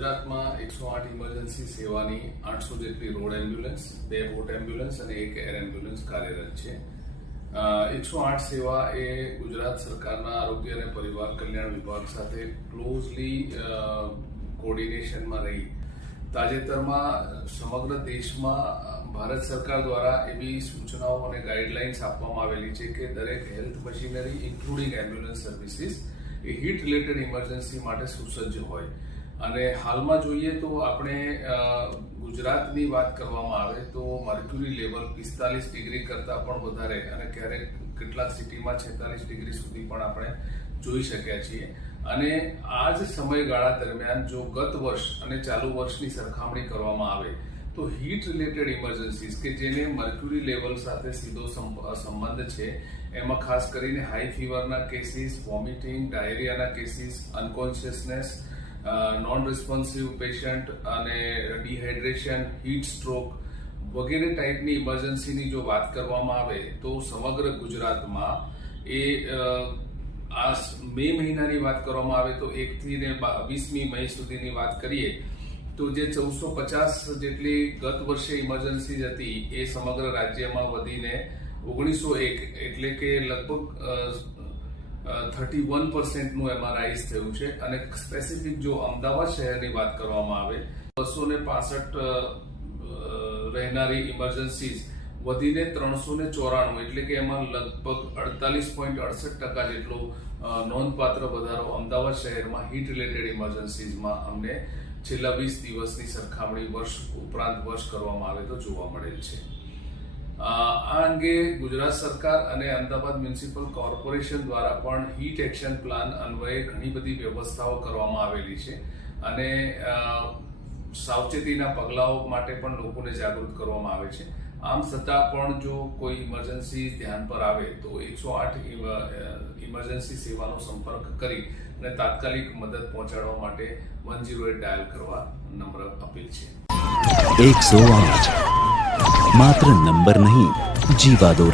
ગુજરાતમાં 108 ઇમરજન્સી સેવાની 800 જેટલી રોડ એમ્બ્યુલન્સ, 2 બોટ એમ્બ્યુલન્સ અને 1 એર એમ્બ્યુલન્સ કાર્યરત છે. 108 સેવા એ ગુજરાત સરકારના આરોગ્ય અને પરિવાર કલ્યાણ વિભાગ સાથે ક્લોઝલી કોર્ડિનેશનમાં રહી તાજેતરમાં સમગ્ર દેશમાં ભારત સરકાર દ્વારા એવી સૂચનાઓ અને ગાઈડલાઇન્સ આપવામાં આવેલી છે કે દરેક health machinery including ambulance services એ હીટ રિલેટેડ ઇમરજન્સી માટે સુસજ્જ હોય. અને હાલમાં જોઈએ તો આપણે ગુજરાતની વાત કરવામાં આવે તો મર્ક્યુરી લેવલ 45 ડિગ્રી કરતાં પણ વધારે અને ક્યારેક કેટલાક સિટીમાં 46 ડિગ્રી સુધી પણ આપણે જોઈ શક્યા છીએ. અને આ જ સમયગાળા દરમિયાન જો ગત વર્ષ અને ચાલુ વર્ષની સરખામણી કરવામાં આવે તો હીટ રિલેટેડ ઇમરજન્સીઝ કે જેને મર્ક્યુરી લેવલ સાથે સીધો સંબંધ છે એમાં ખાસ કરીને હાઈ ફીવરના કેસીસ, વોમિટિંગ, ડાયરિયાના cases, unconsciousness, non responsive patient અને ડિહાઇડ્રેશન, હીટ સ્ટ્રોક વગેરે ટાઈપની ઇમરજન્સીની જો વાત કરવામાં આવે તો સમગ્ર ગુજરાતમાં એ આ મે મહિનાની વાત કરવામાં આવે તો 1 થી 20મી મે સુધીની વાત કરીએ તો જે 450 જેટલી ગત વર્ષે ઇમરજન્સી હતી એ સમગ્ર રાજ્યમાં વધીને 1901 એટલે કે લગભગ 31% એમાં રાઇઝ થયું છે. અને સ્પેસિફિક જો અમદાવાદ શહેરની વાત કરવામાં આવે 265 રહેનારી ઇમરજન્સીઝ વધીને 394 એટલે કે એમાં લગભગ 48.68% જેટલો નોંધપાત્ર વધારો અમદાવાદ શહેરમાં હીટ રિલેટેડ ઇમરજન્સીઝમાં અમને છેલ્લા 20 દિવસની સરખામણી વર્ષ ઉપરાંત વર્ષ કરવામાં આવે તો જોવા મળેલ છે. આ અંગે ગુજરાત સરકાર અને અમદાવાદ મ્યુનિસિપલ કોર્પોરેશન દ્વારા પણ હીટ એક્શન પ્લાન અન્વયે ઘણી બધી વ્યવસ્થાઓ કરવામાં આવેલી છે અને સાવચેતીના પગલાઓ માટે પણ લોકોને જાગૃત કરવામાં આવે છે. આમ છતાં પણ જો કોઈ ઇમરજન્સી ધ્યાન પર આવે તો 108 ઇમરજન્સી સેવાનો સંપર્ક કરી અને તાત્કાલિક મદદ પહોંચાડવા માટે 108 ડાયલ કરવા નમ્ર અપીલ છે. 108 માત્ર નંબર નહીં, જીવાદોરી.